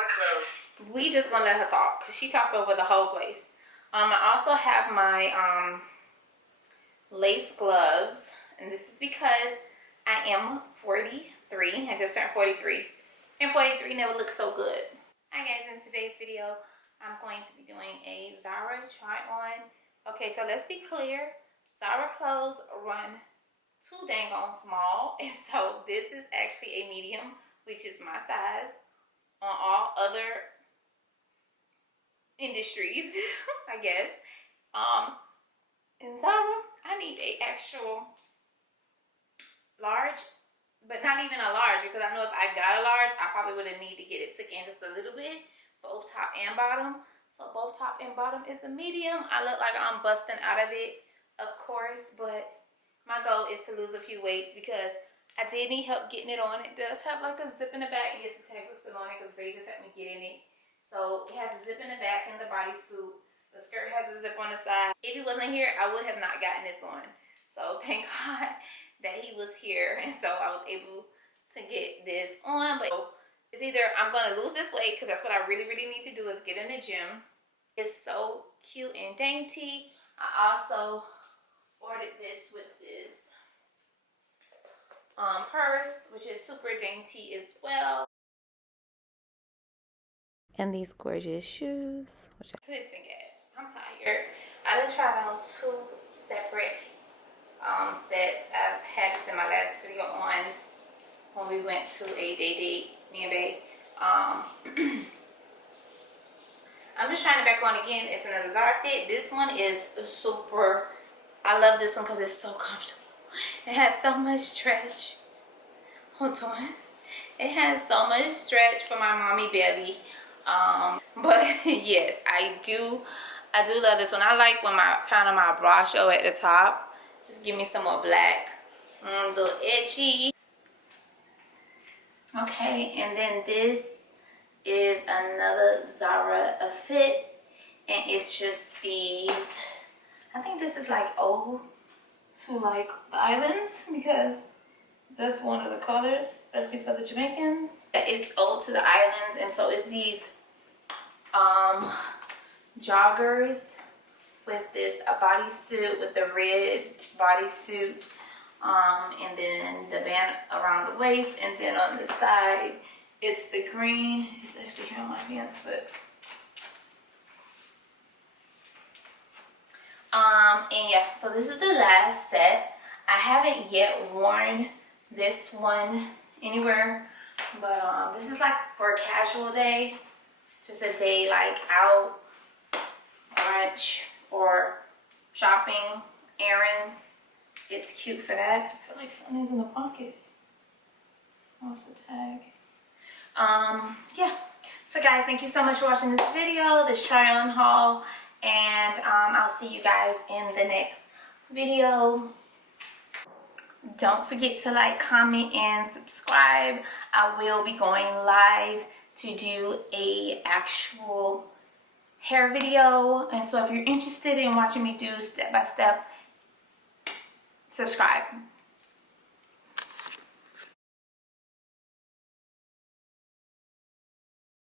door closed. We just gonna let her talk because she talked over the whole place. I also have my lace gloves, and this is because I am 43. I just turned 43, and 43 never looked so good. Hi guys, in today's video, I'm going to be doing a Zara try on. Okay, so let's be clear. Zara clothes run too dang on small, and so this is actually a medium, which is my size on all other industries, I guess. In Zara, I need a actual large, but not even a large, because I know if I got a large, I probably would have needed to get it took in just a little bit, both top and bottom. So both top and bottom is a medium. I look like I'm busting out of it, of course, but my goal is to lose a few weights because I did need help getting it on. It does have like a zip in the back, and yes, the tags are still on it because Ray just helped me get in it. So it has a zip in the back in the bodysuit. The skirt has a zip on the side. If he wasn't here, I would have not gotten this on. So thank God that he was here, and so I was able to get this on. But it's either I'm gonna lose this weight, because that's what I really need to do, is get in the gym. It's so cute and dainty. I also ordered this with this purse, which is super dainty as well. And these gorgeous shoes, which listen guys, I'm tired. I done tried on 2 separate sets. I've had this in my last video on when we went to a date, me and Bae. I'm just trying it back on again. It's another Zara fit. This one is super, I love this one because it's so comfortable. It has so much stretch. Hold on. It has so much stretch for my mommy belly. But yes, I do love this one. I like when my kind of my bra show at the top. Just give me some more black. A little edgy. Okay, and then this is another Zara fit, and it's just these. I think this is like ode to like the islands, because that's one of the colors, especially for the Jamaicans. It's ode to the islands, and so it's these joggers with this bodysuit, with the red bodysuit, and then the band around the waist, and then on the side it's the green. It's actually here on my hands, but and yeah, so this is the last set. I haven't yet worn this one anywhere, but this is like for a casual day, just a day like out, brunch, or shopping, errands. It's cute for that. I feel like something's in the pocket. Oh, it's a tag. Yeah. So guys, thank you so much for watching this video, this try on haul, and I'll see you guys in the next video. Don't forget to like, comment, and subscribe. I will be going live to do a actual hair video, and so if you're interested in watching me do step by step, subscribe.